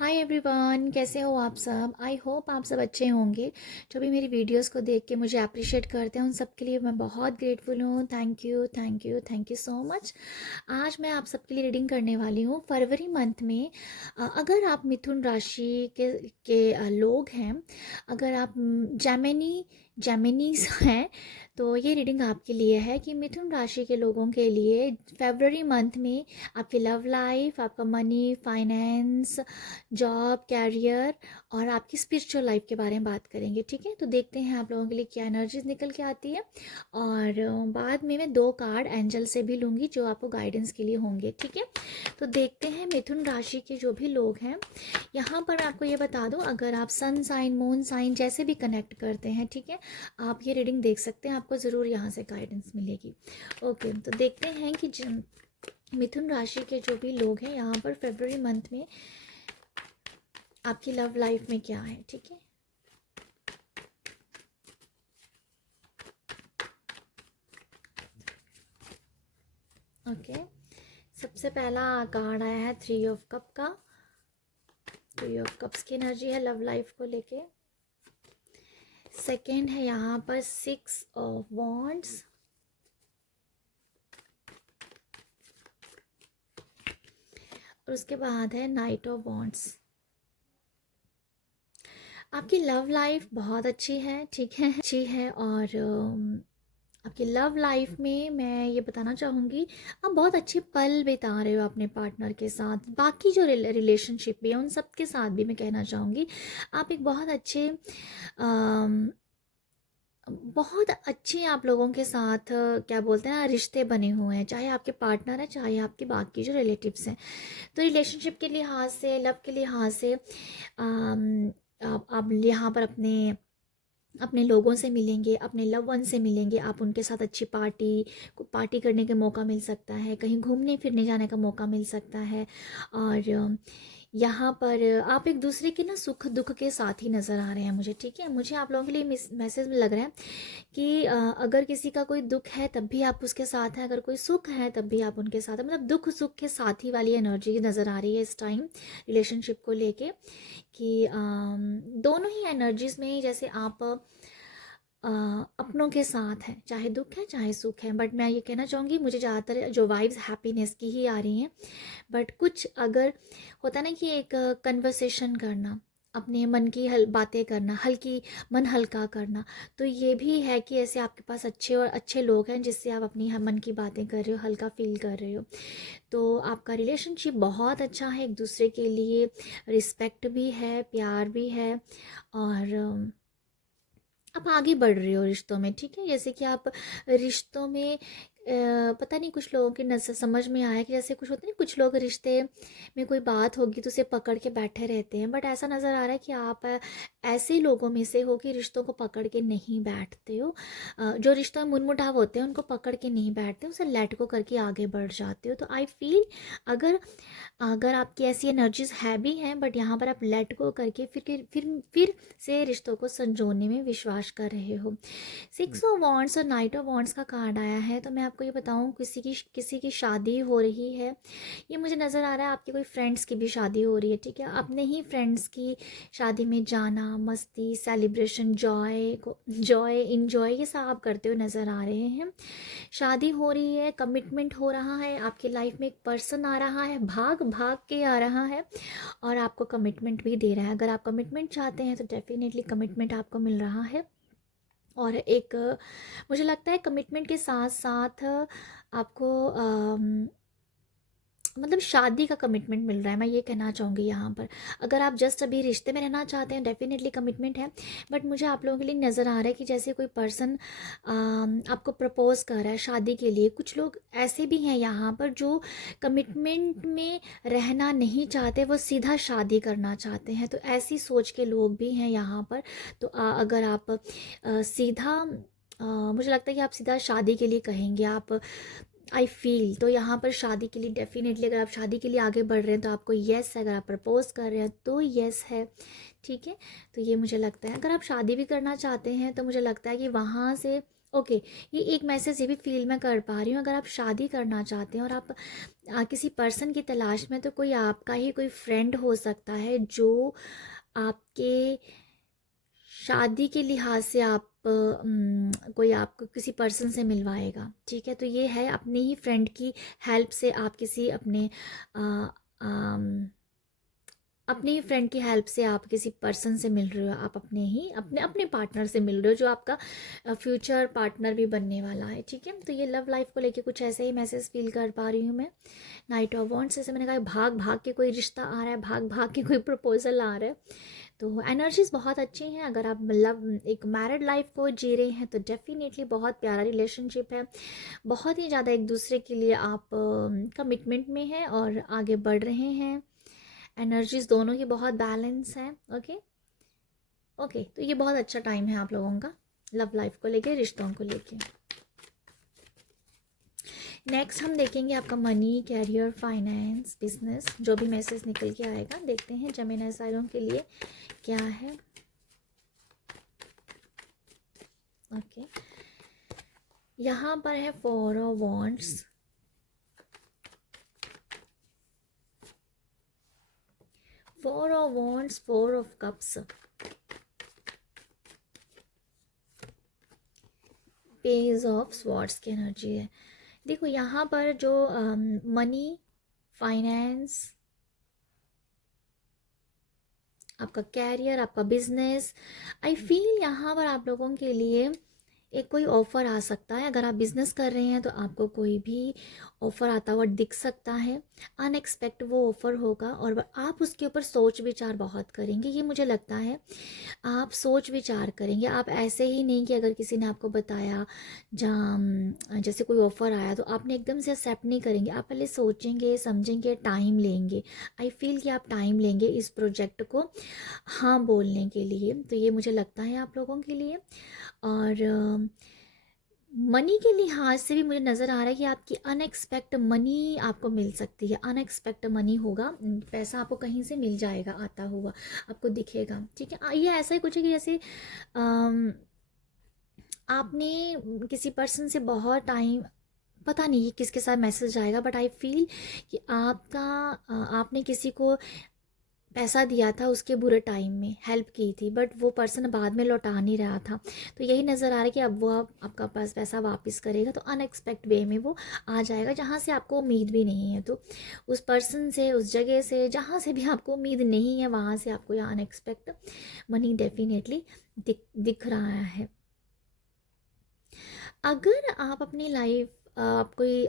Hi everyone, कैसे हो आप सब। आई होप आप सब अच्छे होंगे। जो भी मेरी वीडियोस को देख के मुझे अप्रिशिएट करते हैं उन सब के लिए मैं बहुत ग्रेटफुल हूँ। Thank you thank you thank you so much. आज मैं आप सबके लिए रीडिंग करने वाली हूँ फरवरी मंथ में। अगर आप मिथुन राशि के लोग हैं, अगर आप जेमिनीज हैं, तो ये रीडिंग आपके लिए है कि मिथुन राशि के लोगों के लिए फरवरी मंथ में आपकी लव लाइफ, आपका मनी, फाइनेंस, जॉब, कैरियर और आपकी स्पिरिचुअल लाइफ के बारे में बात करेंगे। ठीक है, तो देखते हैं आप लोगों के लिए क्या एनर्जीज निकल के आती है। और बाद में मैं 2 कार्ड एंजल से भी लूँगी जो आपको गाइडेंस के लिए होंगे। ठीक है, तो देखते हैं मिथुन राशि के जो भी लोग हैं। यहाँ पर मैं आपको ये बता दूँ, अगर आप सन साइन, मून साइन जैसे भी कनेक्ट करते हैं, ठीक है, आप ये रीडिंग देख सकते हैं, आपको ज़रूर यहाँ से गाइडेंस मिलेगी। ओके, तो देखते हैं कि मिथुन राशि के जो भी लोग हैं यहाँ पर फरवरी मंथ में आपकी लव लाइफ में क्या है। ठीक है, ओके। सबसे पहला कार्ड आया है 3 ऑफ कप का। 3 ऑफ कप्स की एनर्जी है लव लाइफ को लेके। सेकंड है यहाँ पर 6 ऑफ वॉन्ड्स। और उसके बाद है नाइट ऑफ वॉन्ड्स। आपकी लव लाइफ बहुत अच्छी है, ठीक है, अच्छी है। और आपकी लव लाइफ में मैं ये बताना चाहूँगी, आप बहुत अच्छे पल बिता रहे हो अपने पार्टनर के साथ। बाकी जो रिलेशनशिप भी है उन सब के साथ भी मैं कहना चाहूँगी आप एक बहुत अच्छे आप लोगों के साथ क्या बोलते हैं ना, रिश्ते बने हुए हैं, चाहे आपके पार्टनर है चाहे आपके बाकी जो रिलेटिव्स हैं। तो रिलेशनशिप के लिहाज से, लव के लिहाज से आप यहाँ पर अपने अपने लोगों से मिलेंगे, अपने लव वन से मिलेंगे। आप उनके साथ अच्छी पार्टी करने का मौका मिल सकता है, कहीं घूमने फिरने जाने का मौका मिल सकता है। और यहाँ पर आप एक दूसरे के ना सुख दुख के साथ ही नज़र आ रहे हैं मुझे। ठीक है, मुझे आप लोगों के लिए मैसेज में लग रहा है कि अगर किसी का कोई दुख है तब भी आप उसके साथ हैं, अगर कोई सुख है तब भी आप उनके साथ हैं। मतलब दुख सुख के साथी वाली एनर्जी नज़र आ रही है इस टाइम रिलेशनशिप को लेके। कि दोनों ही एनर्जीज में जैसे आप अपनों के साथ हैं, चाहे दुख है चाहे सुख है। बट मैं ये कहना चाहूँगी, मुझे ज़्यादातर जो वाइब्स हैप्पीनेस की ही आ रही हैं। बट कुछ अगर होता ना कि एक कन्वर्सेशन करना, अपने मन की बातें करना, हल्की मन हल्का करना, तो ये भी है कि ऐसे आपके पास अच्छे और अच्छे लोग हैं जिससे आप अपनी मन की बातें कर रहे हो, हल्का फील कर रहे हो। तो आपका रिलेशनशिप बहुत अच्छा है, एक दूसरे के लिए रिस्पेक्ट भी है, प्यार भी है। और आप आगे बढ़ रहे हो रिश्तों में। ठीक है, जैसे कि आप रिश्तों में पता नहीं, कुछ लोगों की नजर समझ में आया कि जैसे कुछ होता नहीं, कुछ लोग रिश्ते में कोई बात होगी तो उसे पकड़ के बैठे रहते हैं। बट ऐसा नज़र आ रहा है कि आप ऐसे लोगों में से हो कि रिश्तों को पकड़ के नहीं बैठते हो। जो रिश्तों में मुनमुटाव होते हैं उनको पकड़ के नहीं बैठते, उसे लेट को करके आगे बढ़ जाते हो। तो आई फील, अगर अगर आपकी ऐसी एनर्जीज है भी हैं, बट यहाँ पर आप लेट गो करके फिर से रिश्तों को संजोने में विश्वास कर रहे हो। 6 ऑफ वॉन्ड्स और नाइट ऑफ वॉन्ड्स का कार्ड आया है। तो मैं आपको ये बताऊँ, किसी की शादी हो रही है। ये मुझे नज़र आ रहा है आपके कोई फ्रेंड्स की भी शादी हो रही है। ठीक है, अपने ही फ्रेंड्स की शादी में जाना, मस्ती, सेलिब्रेशन, जॉय इंजॉय ये सब आप करते हुए नज़र आ रहे हैं। शादी हो रही है, कमिटमेंट हो रहा है, आपकी लाइफ में एक पर्सन आ रहा है, भाग भाग के आ रहा है और आपको कमिटमेंट भी दे रहा है। अगर आप कमिटमेंट चाहते हैं तो डेफिनेटली कमिटमेंट आपको मिल रहा है। और एक मुझे लगता है कमिटमेंट के साथ साथ आपको मतलब शादी का कमिटमेंट मिल रहा है, मैं ये कहना चाहूँगी यहाँ पर। अगर आप जस्ट अभी रिश्ते में रहना चाहते हैं, डेफिनेटली कमिटमेंट है। बट मुझे आप लोगों के लिए नज़र आ रहा है कि जैसे कोई पर्सन आपको प्रपोज कर रहा है शादी के लिए। कुछ लोग ऐसे भी हैं यहाँ पर जो कमिटमेंट में रहना नहीं चाहते, वो सीधा शादी करना चाहते हैं। तो ऐसी सोच के लोग भी हैं यहाँ पर। तो अगर आप सीधा मुझे लगता है कि आप सीधा शादी के लिए कहेंगे, आप आई फील। तो यहाँ पर शादी के लिए डेफिनेटली, अगर आप शादी के लिए आगे बढ़ रहे हैं तो आपको येस है, अगर आप प्रपोज कर रहे हैं तो येस है। ठीक है, तो ये मुझे लगता है। अगर आप शादी भी करना चाहते हैं तो मुझे लगता है कि वहाँ से ओके, ये एक मैसेज ये भी फील मैं कर पा रही हूँ। अगर आप शादी करना चाहते हैं और आप किसी पर्सन की तलाश में, तो कोई आपका ही कोई फ्रेंड हो सकता है जो आपके शादी के लिहाज से कोई आपको किसी पर्सन से मिलवाएगा, ठीक है। तो ये है अपने ही फ्रेंड की हेल्प से आप किसी अ, अम, अपने ही फ्रेंड की हेल्प से आप किसी पर्सन से मिल रहे हो, आप अपने ही अपने अपने पार्टनर से मिल रहे हो जो आपका फ्यूचर पार्टनर भी बनने वाला है, ठीक है। तो ये लव लाइफ को लेके कुछ ऐसे ही मैसेज फील कर पा रही हूँ मैं। नाइट ऑफ वॉन्ड्स, जैसे मैंने कहा, भाग भाग के कोई रिश्ता आ रहा है, भाग भाग के कोई प्रपोजल आ रहा है। तो एनर्जीज बहुत अच्छी हैं। अगर आप मतलब एक मैरिड लाइफ को जी रहे हैं तो डेफिनेटली बहुत प्यारा रिलेशनशिप है, बहुत ही ज़्यादा एक दूसरे के लिए आप कमिटमेंट में हैं और आगे बढ़ रहे हैं। एनर्जीज दोनों की बहुत बैलेंस है। ओके ओके, तो ये बहुत अच्छा टाइम है आप लोगों का लव लाइफ को लेके, रिश्तों को लेके। नेक्स्ट हम देखेंगे आपका मनी, कैरियर, फाइनेंस, बिजनेस, जो भी मैसेज निकल के आएगा। देखते हैं जेमिनी साइलों के लिए क्या है। ओके, यहाँ पर है 4 of wands, 4 of wands, 4 of cups, page of swords की एनर्जी है। देखो यहाँ पर जो मनी, फाइनेंस, आपका कैरियर, आपका बिजनेस, आई फील यहाँ पर आप लोगों के लिए एक कोई ऑफ़र आ सकता है। अगर आप बिज़नेस कर रहे हैं तो आपको कोई भी ऑफ़र आता हुआ दिख सकता है। अनएक्सपेक्ट वो ऑफ़र होगा और आप उसके ऊपर सोच विचार बहुत करेंगे, ये मुझे लगता है। आप सोच विचार करेंगे, आप ऐसे ही नहीं कि अगर किसी ने आपको बताया जहाँ जैसे कोई ऑफ़र आया तो आपने एकदम से एक्सेप्ट नहीं करेंगे। आप पहले सोचेंगे, समझेंगे, टाइम लेंगे। आई फील कि आप टाइम लेंगे इस प्रोजेक्ट को हाँ बोलने के लिए। तो ये मुझे लगता है आप लोगों के लिए। और मनी के लिहाज से भी मुझे नज़र आ रहा है कि आपकी अनएक्सपेक्ट मनी आपको मिल सकती है। अनएक्सपेक्ट मनी होगा, पैसा आपको कहीं से मिल जाएगा आता हुआ, आपको दिखेगा, ठीक है। ये ऐसा ही कुछ है कि जैसे अम, आपने किसी पर्सन से बहुत टाइम, पता नहीं ये किसके साथ मैसेज आएगा, बट आई फील कि आपने किसी को पैसा दिया था उसके बुरे टाइम में, हेल्प की थी, बट वो पर्सन बाद में लौटा नहीं रहा था। तो यही नज़र आ रहा है कि अब वो आपका पास पैसा वापस करेगा, तो अनएक्सपेक्ट वे में वो आ जाएगा जहाँ से आपको उम्मीद भी नहीं है। तो उस पर्सन से, उस जगह से जहाँ से भी आपको उम्मीद नहीं है, वहाँ से आपको यहाँ अनएक्सपेक्ट मनी डेफिनेटली दिख रहा है। अगर आप अपनी लाइफ आप कोई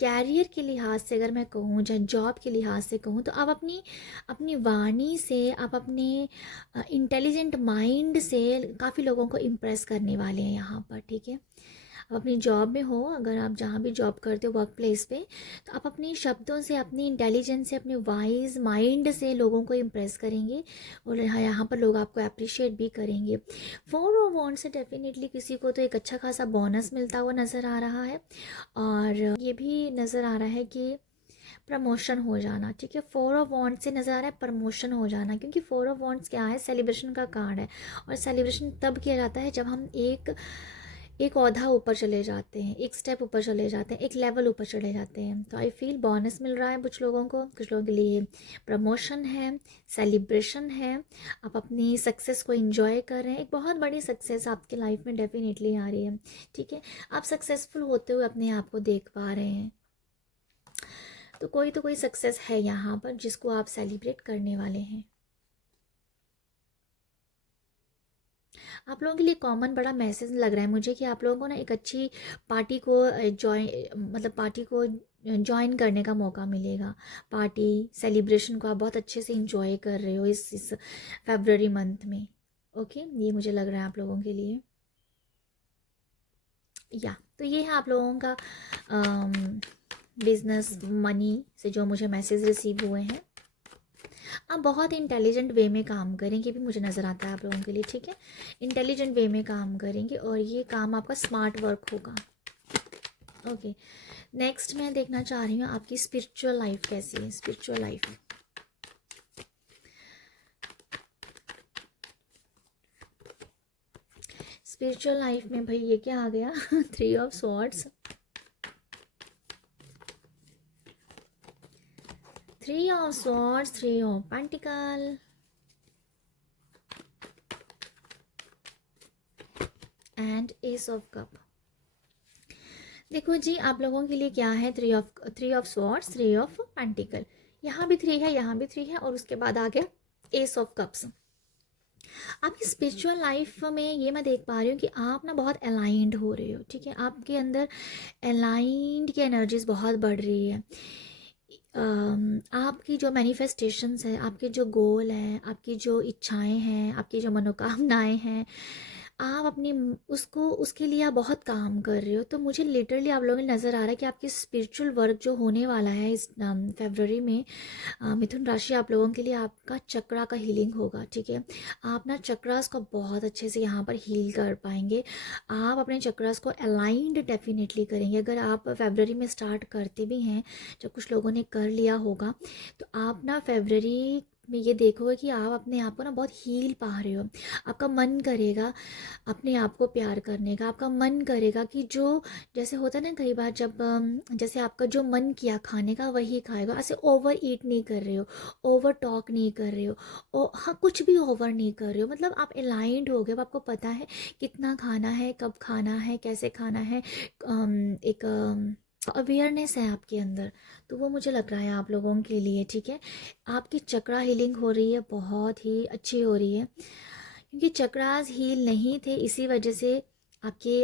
कैरियर के लिहाज से अगर मैं कहूँ, चाहे जॉब के लिहाज से कहूँ, तो आप अपनी अपनी वाणी से, आप अपने इंटेलिजेंट माइंड से काफ़ी लोगों को इम्प्रेस करने वाले हैं यहाँ पर, ठीक है। आप अपनी जॉब में हो, अगर आप जहाँ भी जॉब करते हो, वर्क प्लेस पे, तो आप अपने शब्दों से, अपनी इंटेलिजेंस से, अपने वाइज माइंड से लोगों को इम्प्रेस करेंगे और यहाँ पर लोग आपको अप्रिशिएट भी करेंगे। 4 ऑफ वॉन्ड्स से डेफिनेटली किसी को तो एक अच्छा खासा बोनस मिलता हुआ नज़र आ रहा है और ये भी नज़र आ रहा है कि प्रमोशन हो जाना, ठीक है। 4 ऑफ वॉन्ड्स से नज़र आ रहा है प्रमोशन हो जाना, क्योंकि 4 ऑफ वॉन्ड्स क्या है, सेलिब्रेशन का कार्ड है। और सेलिब्रेशन तब किया जाता है जब हम एक एक औधा ऊपर चले जाते हैं, एक स्टेप ऊपर चले जाते हैं, एक लेवल ऊपर चले जाते हैं। तो आई फील बोनस मिल रहा है कुछ लोगों को, कुछ लोगों के लिए प्रमोशन है, सेलिब्रेशन है, आप अपनी सक्सेस को एंजॉय कर रहे हैं। एक बहुत बड़ी सक्सेस आपकी लाइफ में डेफिनेटली आ रही है, ठीक है। आप सक्सेसफुल होते हुए अपने आप को देख पा रहे हैं। तो कोई सक्सेस है यहाँ पर जिसको आप सेलिब्रेट करने वाले हैं। आप लोगों के लिए कॉमन बड़ा मैसेज लग रहा है मुझे कि आप लोगों को ना एक अच्छी पार्टी को पार्टी को ज्वाइन करने का मौका मिलेगा। पार्टी सेलिब्रेशन को आप बहुत अच्छे से इंजॉय कर रहे हो इस फरवरी मंथ में। ओके, ये मुझे लग रहा है आप लोगों के लिए। तो ये है आप लोगों का बिजनेस मनी से जो मुझे मैसेज रिसीव हुए हैं। आप बहुत इंटेलिजेंट वे में काम करेंगे भी मुझे नज़र आता है आप लोगों के लिए, ठीक है। इंटेलिजेंट वे में काम करेंगे और ये काम आपका स्मार्ट वर्क होगा। ओके, नेक्स्ट मैं देखना चाह रही हूँ आपकी स्पिरिचुअल लाइफ कैसी है। स्पिरिचुअल लाइफ, स्पिरिचुअल लाइफ में भाई ये क्या आ गया? 3 of swords, 3 of swords, 3 of pentacle and S of cup. देखो जी, आप लोगों के लिए क्या है? 3 ऑफ स्वॉर्ड्स, 3 ऑफ पेंटिकल, यहाँ भी 3 है, यहाँ भी 3 है, और उसके बाद आ गया एस ऑफ कप्स। आपकी स्पिरिचुअल लाइफ में ये मैं देख पा रही हूँ कि आप ना बहुत अलाइंड हो रहे हो, ठीक है? आपके अंदर अलाइंड की एनर्जीज बहुत बढ़ रही है। आपकी जो मैनिफेस्टेशंस है, आपके जो गोल हैं, आपकी जो इच्छाएं हैं, आपकी जो मनोकामनाएं हैं, आप अपनी उसको उसके लिए आप बहुत काम कर रहे हो। तो मुझे लिटरली आप लोगों को नज़र आ रहा है कि आपकी स्पिरिचुअल वर्क जो होने वाला है इस फरवरी में, मिथुन राशि आप लोगों के लिए आपका चक्रा का हीलिंग होगा, ठीक है? आप ना चक्रास को बहुत अच्छे से यहाँ पर हील कर पाएंगे। आप अपने चक्रास को अलाइंड डेफिनेटली करेंगे। अगर आप फरवरी में स्टार्ट करते भी हैं, जो कुछ लोगों ने कर लिया होगा, तो आप ना फरवरी में ये देखोगे कि आप अपने आप को ना बहुत हील पा रहे हो। आपका मन करेगा अपने आप को प्यार करने का, आपका मन करेगा कि जो जैसे होता है ना कई बार, जब जैसे आपका जो मन किया खाने का वही खाएगा। ऐसे ओवर ईट नहीं कर रहे हो, ओवर टॉक नहीं कर रहे हो, हाँ कुछ भी ओवर नहीं कर रहे हो, मतलब आप अलाइंड हो गए। आपको पता है कितना खाना है, कब खाना है, कैसे खाना है, एक अवेयरनेस है आपके अंदर। तो वो मुझे लग रहा है आप लोगों के लिए, ठीक है? आपकी चक्रा हीलिंग हो रही है, बहुत ही अच्छी हो रही है, क्योंकि चक्रास हील नहीं थे, इसी वजह से आपके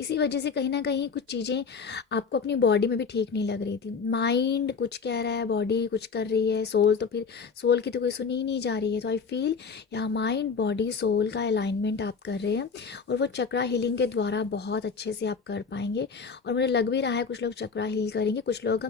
इसी वजह से कहीं ना कहीं कुछ चीज़ें आपको अपनी बॉडी में भी ठीक नहीं लग रही थी। माइंड कुछ कह रहा है, बॉडी कुछ कर रही है, सोल तो फिर सोल की तो कोई सुनी ही नहीं जा रही है। तो आई फील यहाँ माइंड बॉडी सोल का अलाइनमेंट आप कर रहे हैं, और वो चक्रा हीलिंग के द्वारा बहुत अच्छे से आप कर पाएंगे। और मुझे लग भी रहा है कुछ लोग चक्रा हील करेंगे, कुछ लोग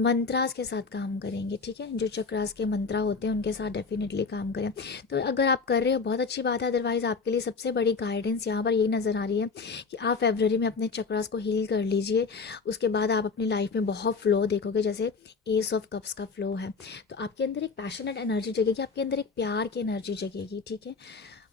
मंत्रास के साथ काम करेंगे, ठीक है? जो चक्रास के मंत्रा होते हैं उनके साथ डेफिनेटली काम करें। तो अगर आप कर रहे हो बहुत अच्छी बात है, अदरवाइज़ आपके लिए सबसे बड़ी गाइडेंस यहाँ पर यही नज़र आ रही है कि आप फरवरी में अपने चक्रास को हील कर लीजिए। उसके बाद आप अपनी लाइफ में बहुत फ्लो देखोगे, जैसे एस ऑफ कप्स का फ्लो है। तो आपके अंदर एक पैशनेट एनर्जी जगेगी, आपके अंदर एक प्यार की एनर्जी जगेगी, ठीक है?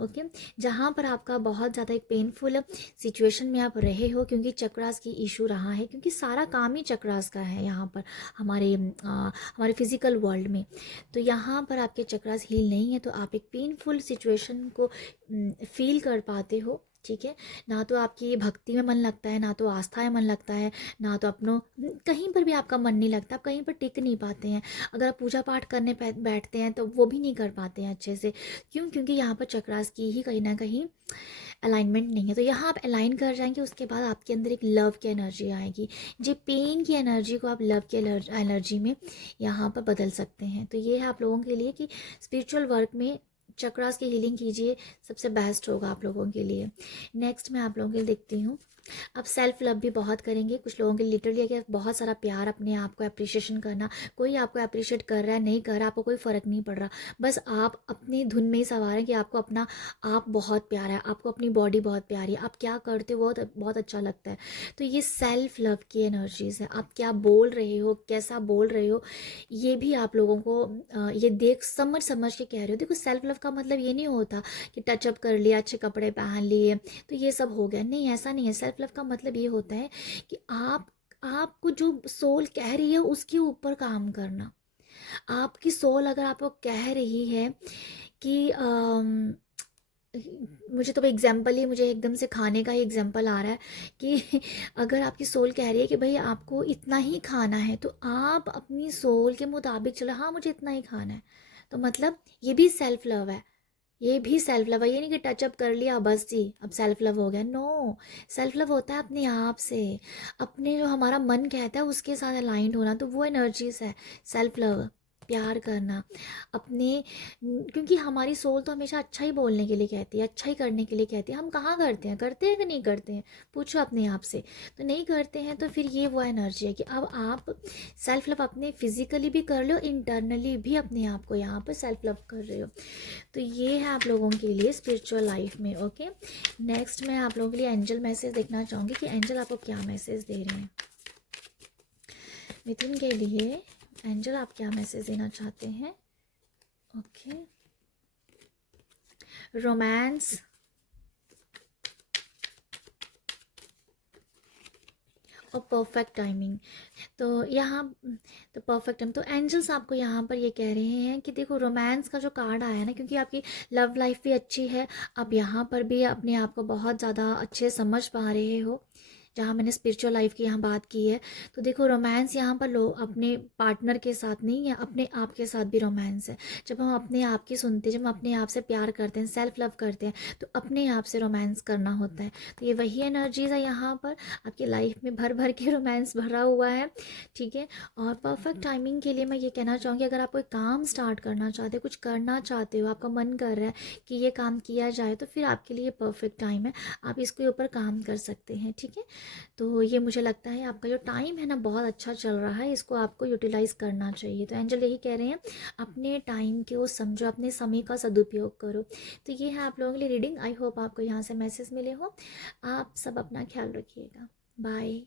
ओके, जहाँ पर आपका बहुत ज़्यादा एक पेनफुल सिचुएशन में आप रहे हो, क्योंकि चक्रास की इशू रहा है, क्योंकि सारा काम ही चक्रास का है यहाँ पर हमारे फिजिकल वर्ल्ड में। तो यहाँ पर आपके चक्रास हील नहीं है, तो आप एक पेनफुल सिचुएशन को फील कर पाते हो, ठीक है? ना तो आपकी भक्ति में मन लगता है, ना तो आस्था में मन लगता है, ना तो अपनों कहीं पर भी आपका मन नहीं लगता, आप कहीं पर टिक नहीं पाते हैं। अगर आप पूजा पाठ करने बैठते हैं तो वो भी नहीं कर पाते हैं अच्छे से। क्यों? क्योंकि यहाँ पर चक्रास की ही कहीं ना कहीं अलाइनमेंट नहीं है। तो यहाँ आप अलाइन कर जाएंगे, उसके बाद आपके अंदर एक लव की एनर्जी आएगी। जो पेन की एनर्जी को आप लव की एनर्जी में यहाँ पर बदल सकते हैं। तो ये है आप लोगों के लिए कि स्पिरिचुअल वर्क में चक्रास की हीलिंग कीजिए, सबसे बेस्ट होगा आप लोगों के लिए। नेक्स्ट मैं आप लोगों के लिए देखती हूँ, आप सेल्फ लव भी बहुत करेंगे। कुछ लोगों के लिटरली है कि बहुत सारा प्यार, अपने आप को अप्रिशिएशन करना। कोई आपको अप्रिशिएट कर रहा है, नहीं कर रहा, आपको कोई फ़र्क नहीं पड़ रहा, बस आप अपनी धुन में ही सवार हैं कि आपको अपना आप बहुत प्यारा है, आपको अपनी बॉडी बहुत प्यारी है, आप क्या करते हो बहुत बहुत अच्छा लगता है। तो ये सेल्फ लव की एनर्जीज़ है। आप क्या बोल रहे हो, कैसा बोल रहे हो, ये भी आप लोगों को ये देख समझ समझ के कह रहे हो। देखो, सेल्फ लव का मतलब ये नहीं होता कि टचअप कर लिया, अच्छे कपड़े पहन लिए तो ये सब हो गया, नहीं, ऐसा नहीं है। सेल्फ लव का मतलब ये होता है कि आपको जो सोल कह रही है उसके ऊपर काम करना। आपकी सोल अगर आपको कह रही है कि मुझे तो एग्जाम्पल ही, मुझे एकदम से खाने का ही एग्जाम्पल आ रहा है कि अगर आपकी सोल कह रही है कि भाई आपको इतना ही खाना है, तो आप अपनी सोल के मुताबिक चलो, हाँ मुझे इतना ही खाना है, तो मतलब ये भी सेल्फ लव है। ये भी सेल्फ लव है। ये नहीं कि टचअप कर लिया बस जी अब सेल्फ लव हो गया, नो। सेल्फ लव होता है अपने आप से, अपने जो हमारा मन कहता है उसके साथ अलाइंड होना, तो वो एनर्जीज है सेल्फ लव। प्यार करना अपने, क्योंकि हमारी सोल तो हमेशा अच्छा ही बोलने के लिए कहती है, अच्छा ही करने के लिए कहती है। हम कहाँ करते हैं कि नहीं करते हैं? पूछो अपने आप से। तो नहीं करते हैं, तो फिर ये वो एनर्जी है कि अब आप सेल्फ लव अपने फिजिकली भी कर लो, इंटरनली भी अपने आप को यहाँ पर सेल्फ लव कर रहे हो। तो ये है आप लोगों के लिए स्पिरिचुअल लाइफ में। ओके, नेक्स्ट मैं आप लोगों के लिए एंजल मैसेज देखना चाहूँगी कि एंजल आपको क्या मैसेज दे रहे हैं। मिथुन के लिए एंजल आप क्या मैसेज देना चाहते हैं? ओके, रोमांस और परफेक्ट टाइमिंग। तो यहाँ तो परफेक्ट टाइम, तो एंजल्स आपको यहाँ पर ये कह रहे हैं कि देखो रोमांस का जो कार्ड आया है ना, क्योंकि आपकी लव लाइफ भी अच्छी है, आप यहाँ पर भी अपने आप को बहुत ज़्यादा अच्छे समझ पा रहे हो। जहाँ मैंने स्पिरिचुअल लाइफ की यहाँ बात की है, तो देखो रोमांस यहाँ पर लो अपने पार्टनर के साथ नहीं है, अपने आप के साथ भी रोमांस है। जब हम अपने आप की सुनते हैं, जब हम अपने आप से प्यार करते हैं, सेल्फ लव करते हैं, तो अपने आप से रोमांस करना होता है। तो ये वही एनर्जीज है यहाँ पर, आपकी लाइफ में भर भर के रोमांस भरा हुआ है, ठीक है। और परफेक्ट टाइमिंग के लिए मैं ये कहना चाहूँगी, अगर आप कोई काम स्टार्ट करना चाहते हो, कुछ करना चाहते हो, आपका मन कर रहा है कि ये काम किया जाए, तो फिर आपके लिए परफेक्ट टाइम है, आप इसके ऊपर काम कर सकते हैं, ठीक है। तो ये मुझे लगता है आपका जो टाइम है ना बहुत अच्छा चल रहा है, इसको आपको यूटिलाइज़ करना चाहिए। तो एंजल यही कह रहे हैं, अपने टाइम को समझो, अपने समय का सदुपयोग करो। तो ये है आप लोगों के लिए रीडिंग। आई होप आपको यहाँ से मैसेज मिले हो। आप सब अपना ख्याल रखिएगा। बाय।